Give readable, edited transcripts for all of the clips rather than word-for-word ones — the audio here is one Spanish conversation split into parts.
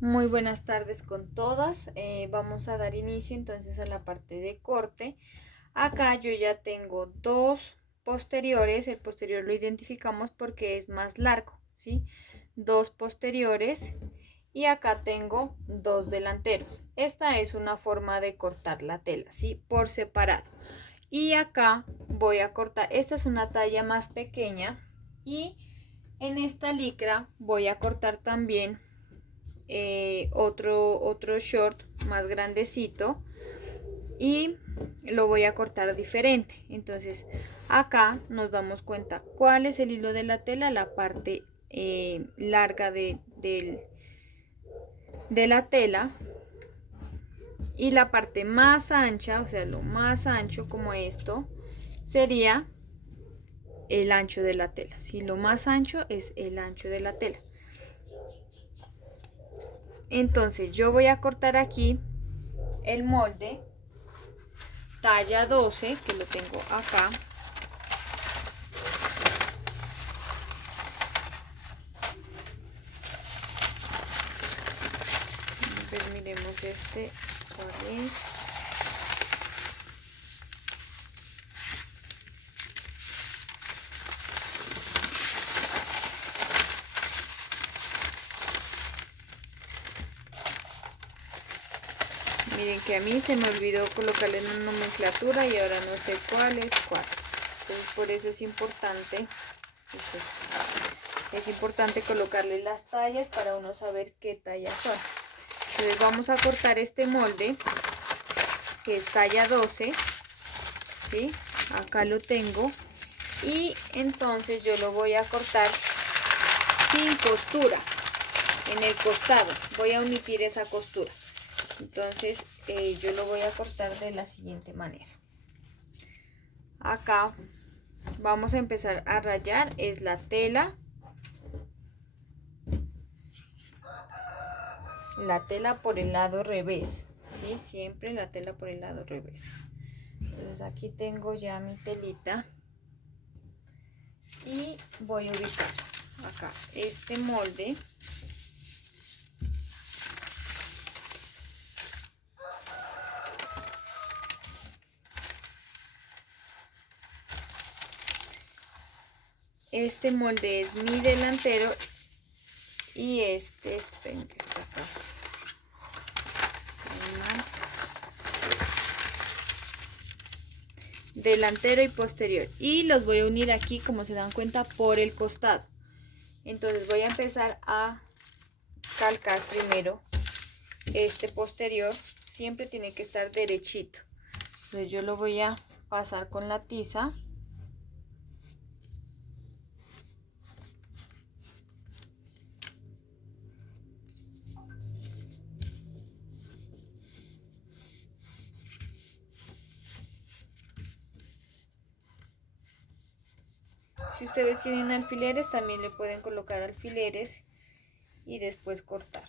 Muy buenas tardes con todas. Vamos a dar inicio entonces a la parte de corte. Acá yo ya tengo dos posteriores. El posterior lo identificamos porque es más largo, ¿sí? Dos posteriores y acá tengo dos delanteros. Esta es una forma de cortar la tela, ¿sí? Por separado. Y acá voy a cortar, esta es una talla más pequeña y en esta licra voy a cortar también otro short más grandecito y lo voy a cortar diferente. Entonces acá nos damos cuenta cuál es el hilo de la tela, la parte larga de la tela, y la parte más ancha, o sea, lo más ancho como esto, sería el ancho de la tela. Si lo más ancho es el ancho de la tela. Entonces yo voy a cortar aquí el molde talla 12, que lo tengo acá. Pues miremos este, ¿cuál es? Miren que a mí se me olvidó colocarle una nomenclatura y ahora no sé cuál es cuál. Entonces por eso es importante, es importante colocarle las tallas para uno saber qué tallas son. Entonces vamos a cortar este molde que es talla 12, ¿sí? Acá lo tengo y entonces yo lo voy a cortar sin costura en el costado. Voy a omitir esa costura. Entonces yo lo voy a cortar de la siguiente manera. Acá vamos a empezar a rayar, es la tela por el lado revés, ¿sí? Siempre la tela por el lado revés. Entonces aquí tengo ya mi telita y voy a ubicar acá este molde. Este molde es mi delantero y este, esperen que está acá. Delantero y posterior, y los voy a unir aquí, como se dan cuenta, por el costado. Entonces voy a empezar a calcar primero este posterior, siempre tiene que estar derechito. Entonces yo lo voy a pasar con la tiza. Si ustedes tienen alfileres, también le pueden colocar alfileres y después cortar.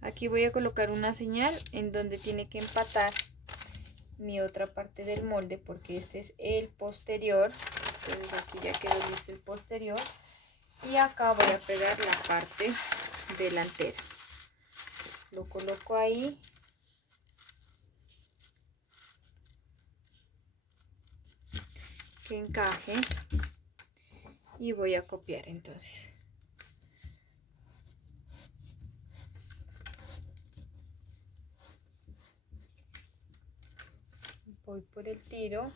Aquí voy a colocar una señal en donde tiene que empatar mi otra parte del molde, porque este es el posterior. Entonces aquí ya quedó listo el posterior y acá voy a pegar la parte delantera. Lo coloco ahí que encaje y voy a copiar. Entonces voy por el tiro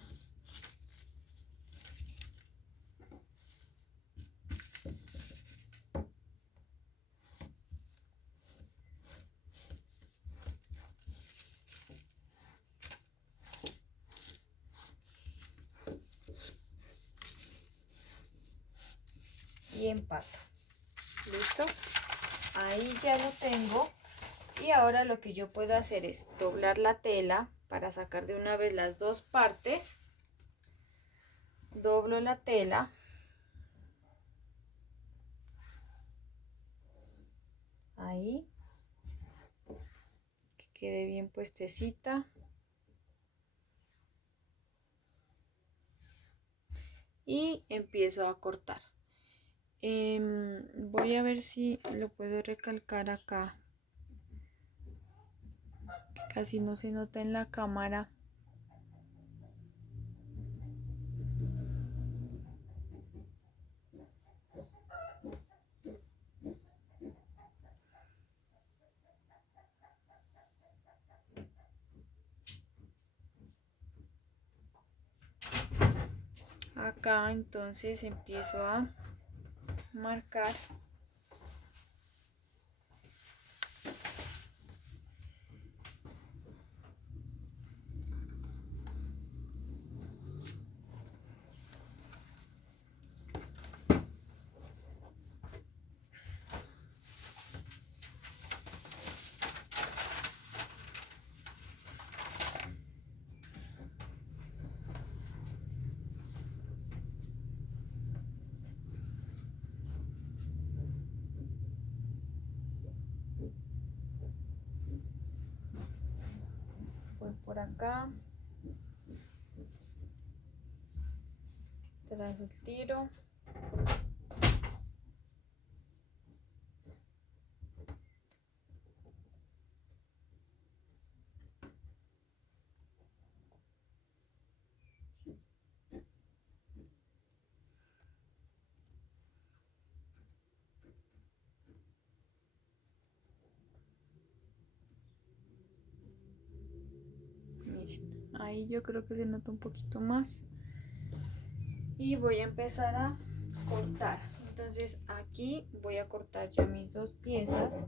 y empato. Listo, ahí ya lo tengo. Y ahora lo que yo puedo hacer es doblar la tela para sacar de una vez las dos partes. Doblo la tela ahí quede bien puestecita. Y empiezo a cortar. Voy a ver si lo puedo recalcar acá, que casi no se nota en la cámara. Acá entonces empiezo a marcar. Voy por acá, trazo el tiro, miren, ahí yo creo que se nota un poquito más. Y voy a empezar a cortar. Entonces aquí voy a cortar ya mis dos piezas.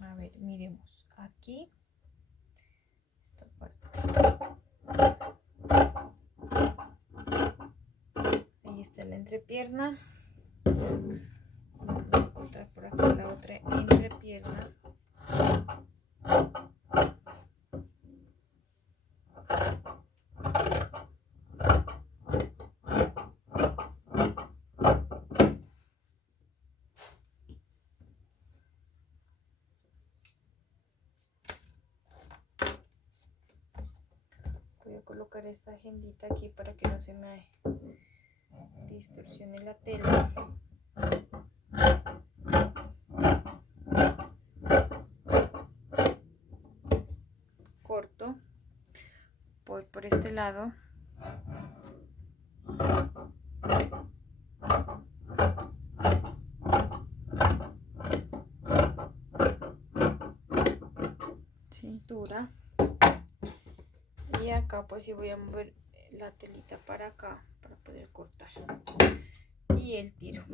A ver, miremos aquí esta parte. Ahí está la entrepierna. Voy a cortar por acá la otra entrepierna. Voy a colocar esta agendita aquí para que no se me distorsione la tela. Corto, voy por este lado. Cintura. Y acá pues sí voy a mover la telita para acá para poder cortar. Y el tiro.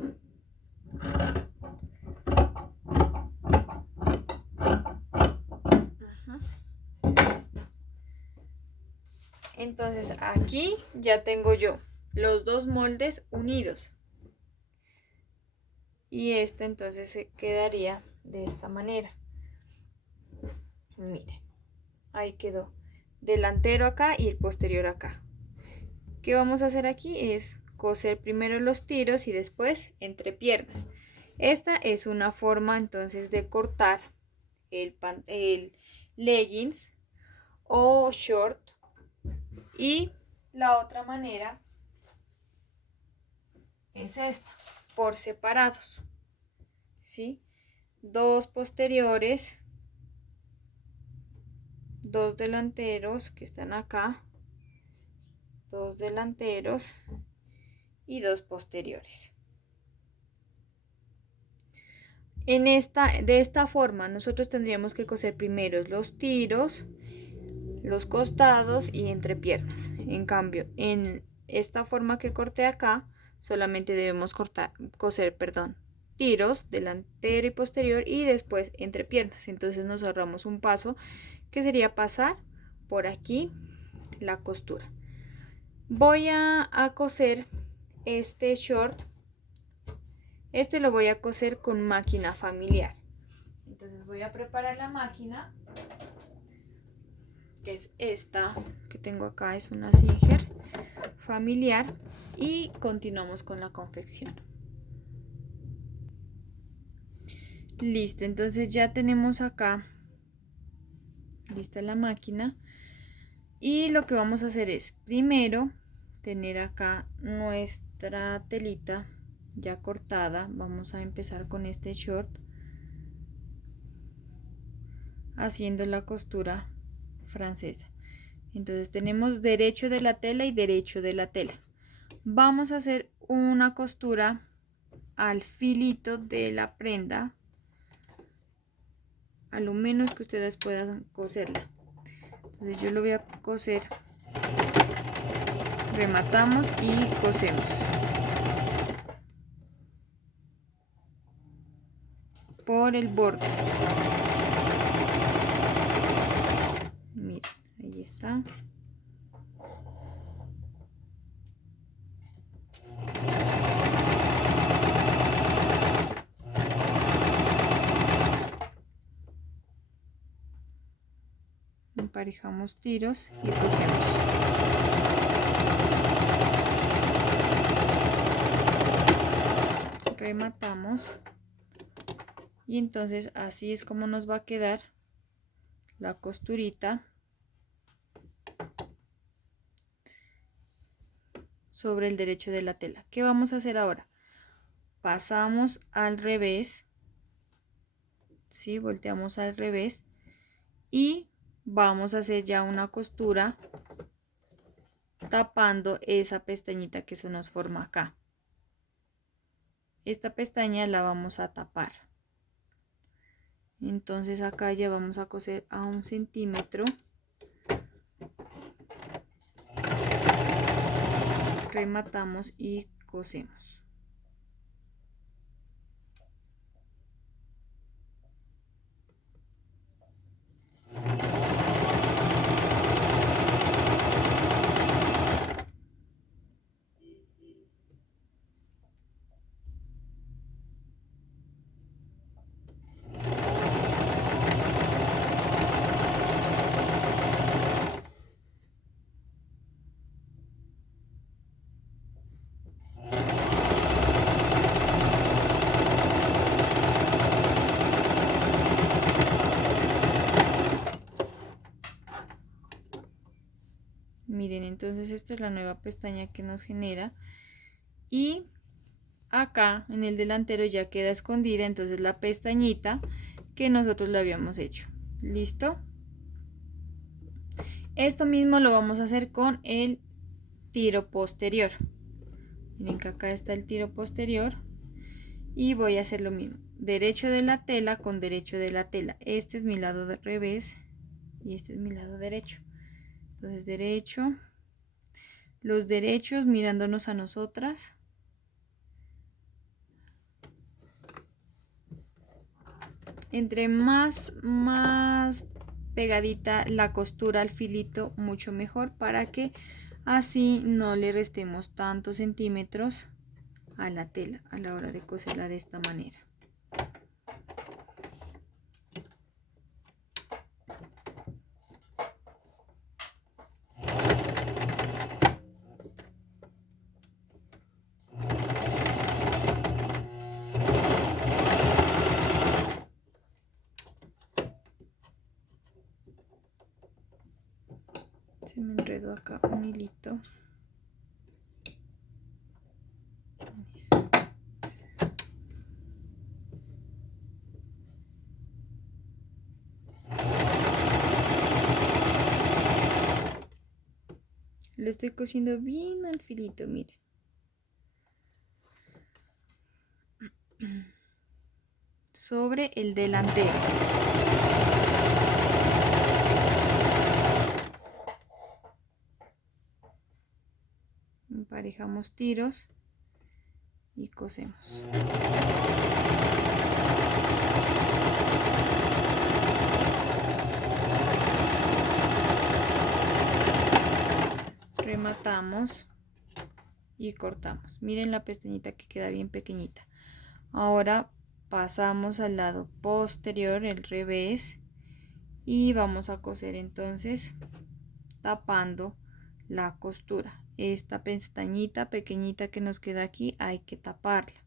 Listo. Entonces aquí ya tengo yo los dos moldes unidos. Y este entonces se quedaría de esta manera. Miren, ahí quedó. Delantero acá y el posterior acá. ¿Qué vamos a hacer aquí? Es coser primero los tiros y después entrepiernas. Esta es una forma entonces de cortar el leggings o short. Y la otra manera es esta, por separados, ¿sí? Dos posteriores, dos delanteros que están acá, dos delanteros y dos posteriores. De esta forma nosotros tendríamos que coser primero los tiros, los costados y entrepiernas. En cambio, en esta forma que corté acá, solamente debemos coser tiros, delantero y posterior, y después entrepiernas. Entonces nos ahorramos un paso que sería pasar por aquí la costura. Voy a coser este short. Este lo voy a coser con máquina familiar. Entonces voy a preparar la máquina, que es esta que tengo acá, es una Singer familiar. y continuamos con la confección. Listo, entonces ya tenemos acá lista la máquina y lo que vamos a hacer es primero tener acá nuestra telita ya cortada. Vamos a empezar con este short haciendo la costura francesa. Entonces tenemos derecho de la tela y derecho de la tela. Vamos a hacer una costura al filito de la prenda, a lo menos que ustedes puedan coserla. Entonces yo lo voy a coser, rematamos y cosemos por el borde. Miren, ahí está. Emparejamos tiros y cosemos. Rematamos y entonces así es como nos va a quedar la costurita sobre el derecho de la tela. ¿Qué vamos a hacer ahora? Pasamos al revés, ¿sí? Volteamos al revés y vamos a hacer ya una costura tapando esa pestañita que se nos forma acá. Esta pestaña la vamos a tapar. Entonces acá ya vamos a coser a 1 centímetro. Rematamos y cosemos. Miren, entonces esta es la nueva pestaña que nos genera y acá en el delantero ya queda escondida entonces la pestañita que nosotros le habíamos hecho. ¿Listo? Esto mismo lo vamos a hacer con el tiro posterior. Miren que acá está el tiro posterior y voy a hacer lo mismo. Derecho de la tela con derecho de la tela. Este es mi lado de revés y este es mi lado derecho. Entonces derecho, los derechos mirándonos a nosotras. Entre más pegadita la costura al filito, mucho mejor, para que así no le restemos tantos centímetros a la tela a la hora de coserla de esta manera. Se me enredó acá un hilito. Listo. Lo estoy cosiendo bien al filito, miren. Sobre el delantero. Emparejamos tiros y cosemos. Rematamos y cortamos. Miren la pestañita que queda bien pequeñita. Ahora pasamos al lado posterior, el revés, y vamos a coser entonces tapando la costura. esta pestañita pequeñita que nos queda aquí hay que taparla.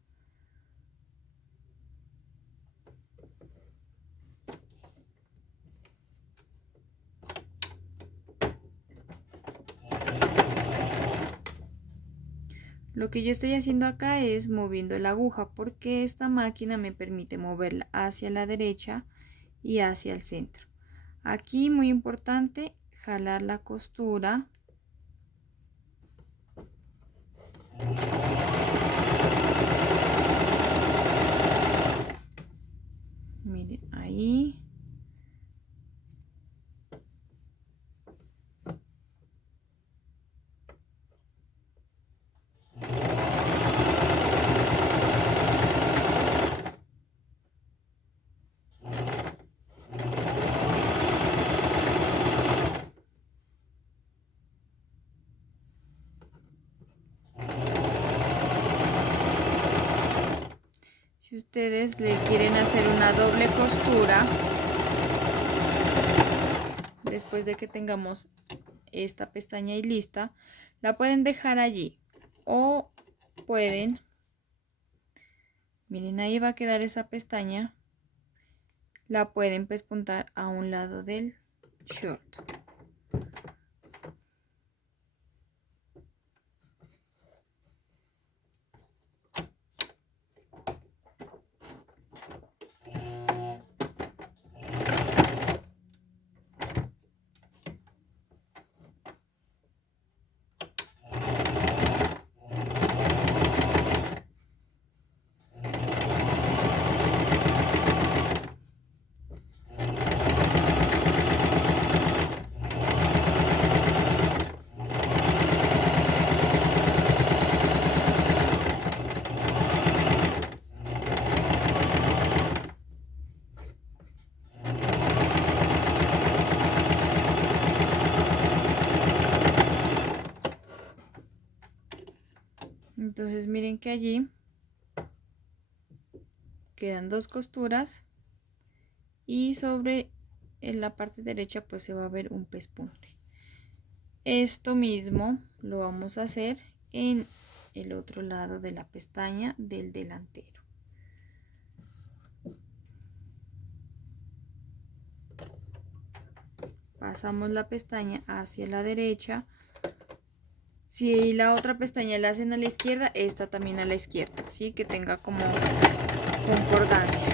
Lo que yo estoy haciendo acá es moviendo la aguja porque esta máquina me permite moverla hacia la derecha y hacia el centro. Aquí muy importante, jalar la costura. Miren, ahí. Si ustedes le quieren hacer una doble costura, después de que tengamos esta pestaña y lista, la pueden dejar allí o pueden, miren, ahí va a quedar esa pestaña, la pueden pespuntar a un lado del short. Entonces miren que allí quedan dos costuras y sobre en la parte derecha pues se va a ver un pespunte. Esto mismo lo vamos a hacer en el otro lado de la pestaña del delantero. Pasamos la pestaña hacia la derecha. Si la otra pestaña la hacen a la izquierda, esta también a la izquierda, ¿sí? Que tenga como concordancia.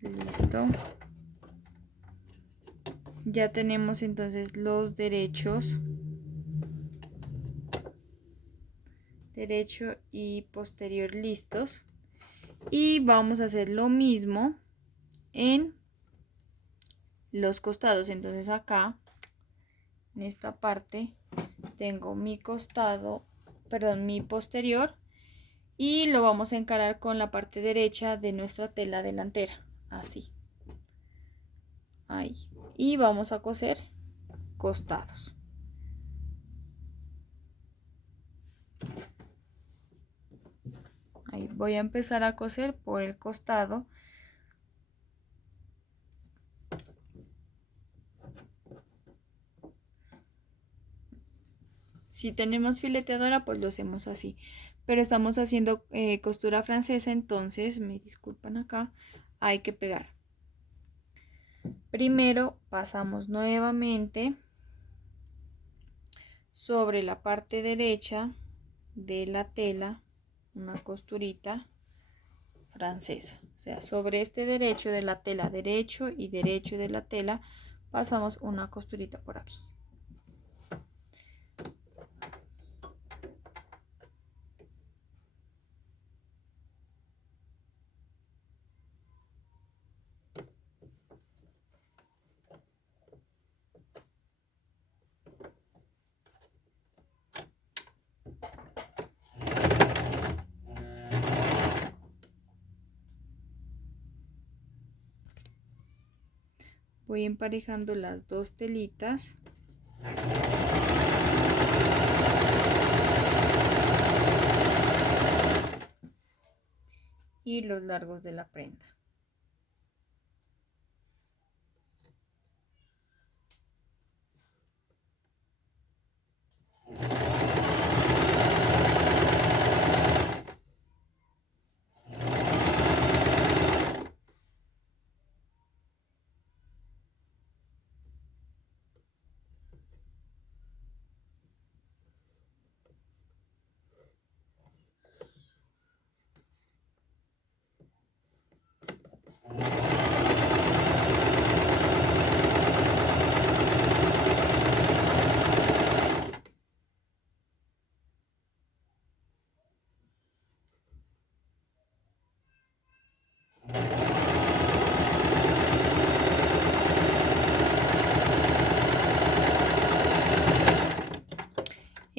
Listo. Ya tenemos entonces los derechos. Derecho y posterior listos, y vamos a hacer lo mismo en los costados. Entonces acá en esta parte tengo mi costado, perdón, mi posterior, y lo vamos a encarar con la parte derecha de nuestra tela delantera, así, ahí, y vamos a coser costados. Ahí voy a empezar a coser por el costado. Si tenemos fileteadora, pues lo hacemos así. Pero estamos haciendo costura francesa, entonces me disculpan acá, hay que pegar. Primero pasamos nuevamente sobre la parte derecha de la tela una costurita francesa, o sea, sobre este derecho de la tela, derecho y derecho de la tela, pasamos una costurita por aquí. Voy emparejando las dos telitas. y los largos de la prenda.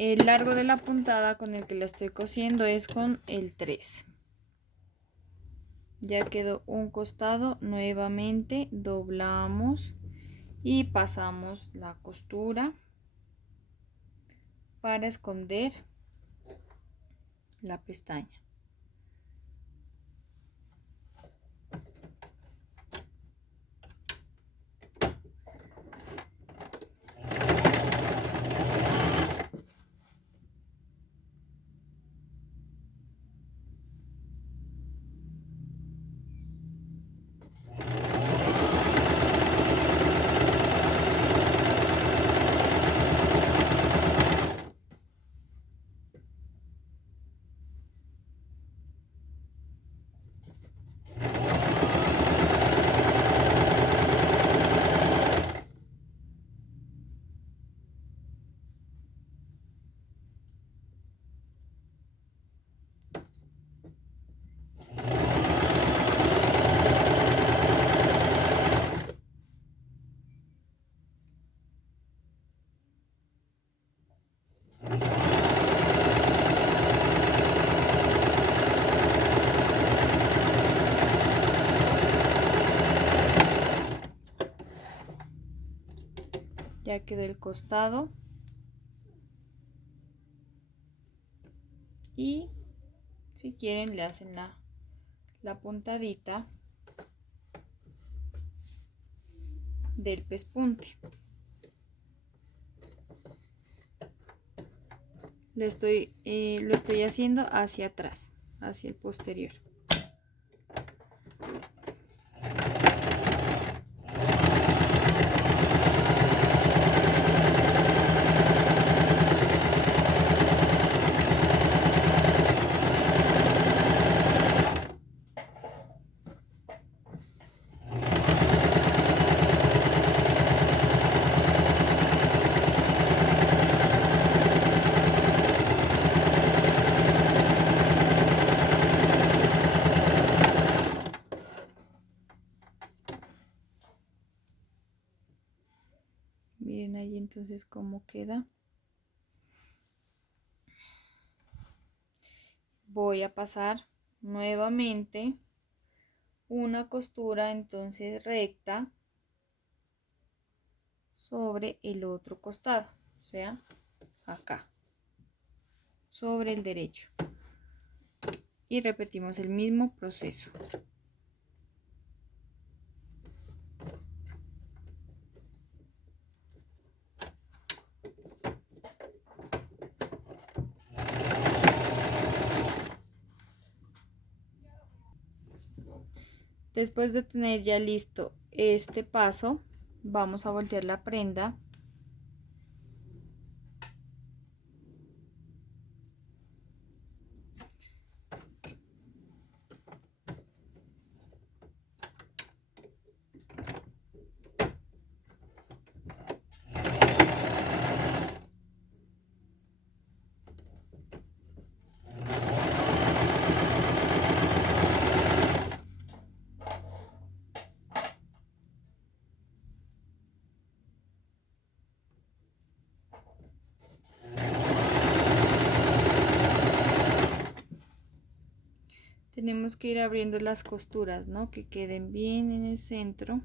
El largo de la puntada con el que la estoy cosiendo es con el 3. Ya quedó un costado, nuevamente doblamos y pasamos la costura para esconder la pestaña. Ya quedó el costado y si quieren le hacen la puntadita del pespunte. Lo estoy haciendo hacia atrás, hacia el posterior. Miren ahí entonces cómo queda. Voy a pasar nuevamente una costura entonces recta sobre el otro costado, o sea, acá, sobre el derecho. Y repetimos el mismo proceso. Después de tener ya listo este paso, vamos a voltear la prenda . Tenemos que ir abriendo las costuras, ¿no? Que queden bien en el centro.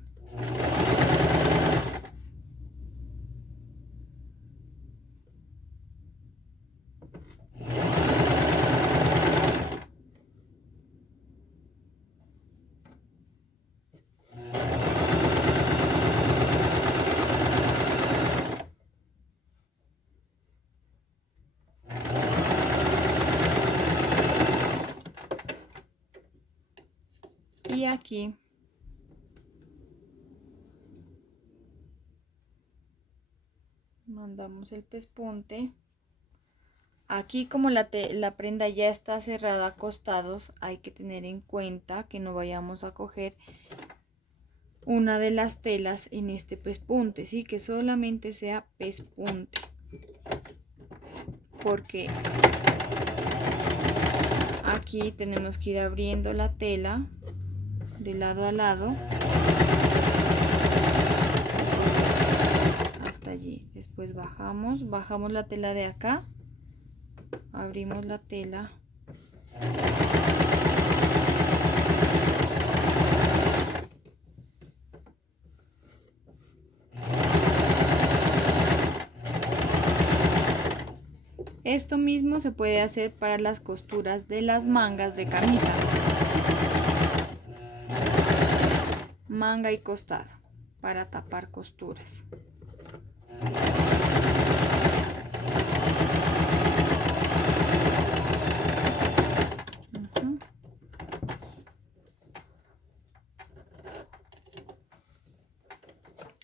Y aquí mandamos el pespunte. Aquí como la prenda ya está cerrada a costados, hay que tener en cuenta que no vayamos a coger una de las telas en este pespunte, ¿sí? Que solamente sea pespunte, porque aquí tenemos que ir abriendo la tela de lado a lado hasta allí. Después bajamos la tela de acá, abrimos la tela, esto mismo se puede hacer para las costuras de las mangas de camisa, manga y costado, para tapar costuras.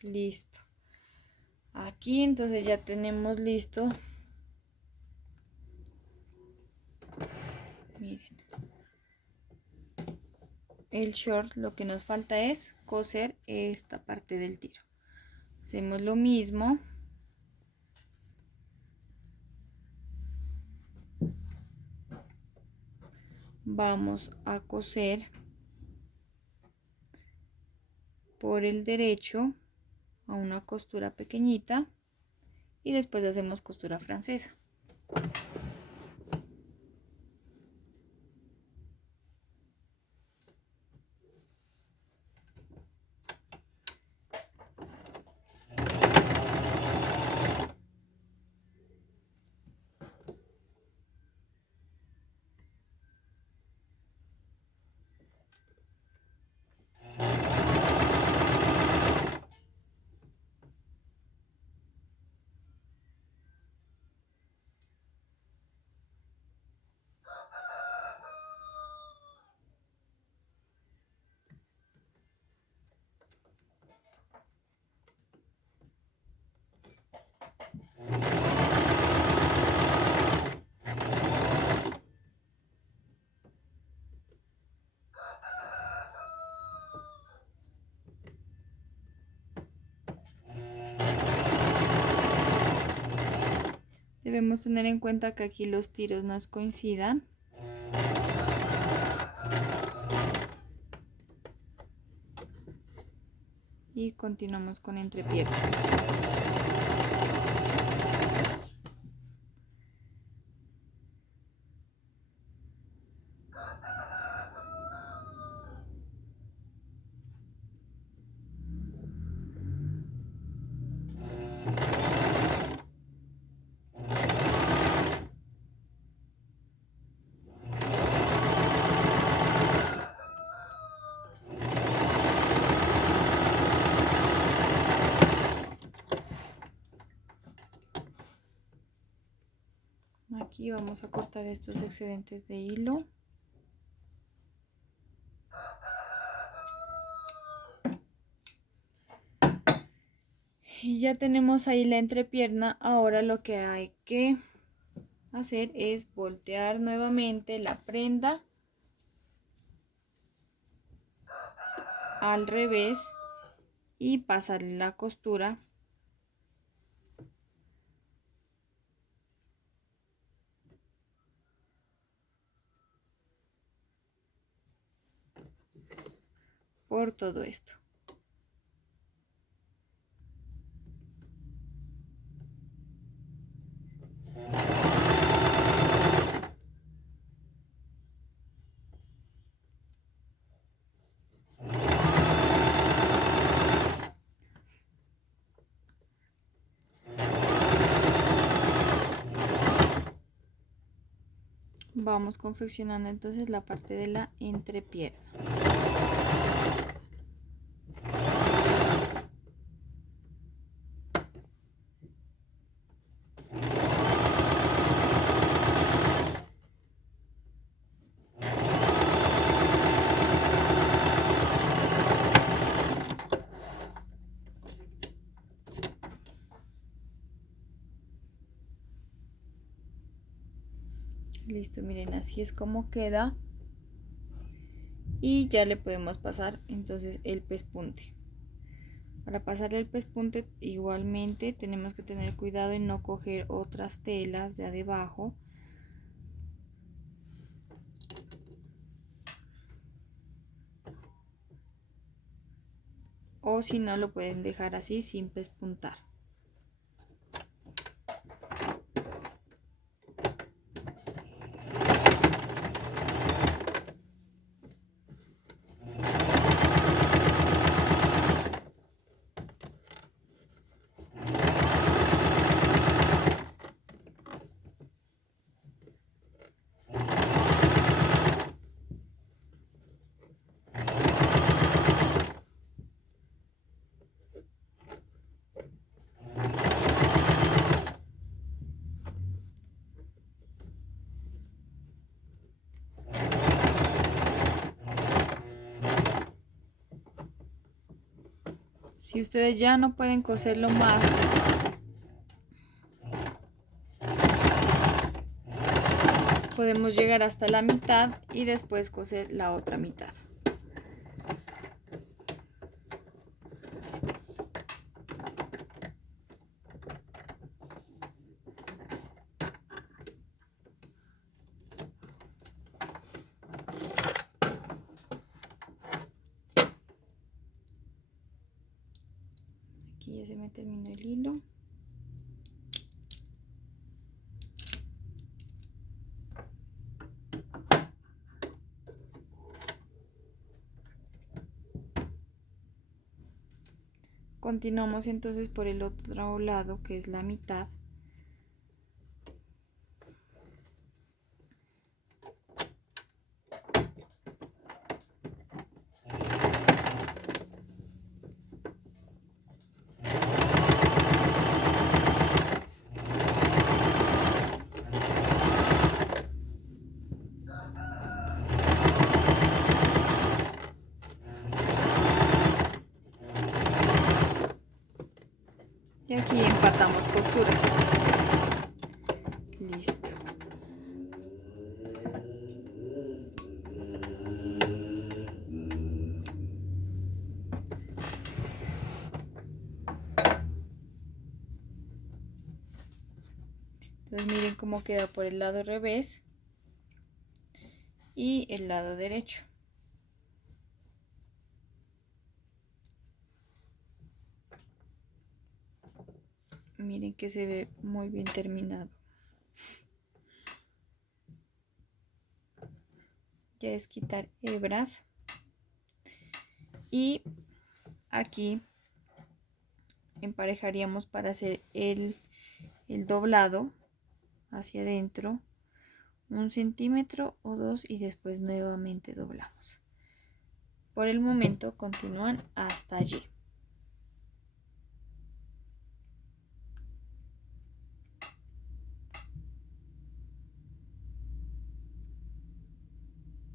Listo. Aquí entonces ya tenemos listo. Miren. El short, lo que nos falta es coser esta parte del tiro. Hacemos lo mismo. Vamos a coser por el derecho a una costura pequeñita y después hacemos costura francesa. Debemos tener en cuenta que aquí los tiros nos coincidan. Y continuamos con entrepierna. Aquí vamos a cortar estos excedentes de hilo. Y ya tenemos ahí la entrepierna. Ahora lo que hay que hacer es voltear nuevamente la prenda al revés y pasarle la costura por todo esto. Vamos confeccionando entonces la parte de la entrepierna. Listo, miren, así es como queda. Y ya le podemos pasar entonces el pespunte. Para pasarle el pespunte igualmente tenemos que tener cuidado en no coger otras telas de debajo. O si no, lo pueden dejar así sin pespuntar. Si ustedes ya no pueden coserlo más, podemos llegar hasta la mitad y después coser la otra mitad. Aquí ya se me terminó el hilo. Continuamos entonces por el otro lado, que es la mitad. Y aquí empatamos costura. Listo. Entonces miren cómo queda por el lado revés y el lado derecho. Miren que se ve muy bien terminado. Ya es quitar hebras. Y aquí emparejaríamos para hacer el doblado hacia adentro 1 centímetro o 2 y después nuevamente doblamos. Por el momento continúan hasta allí.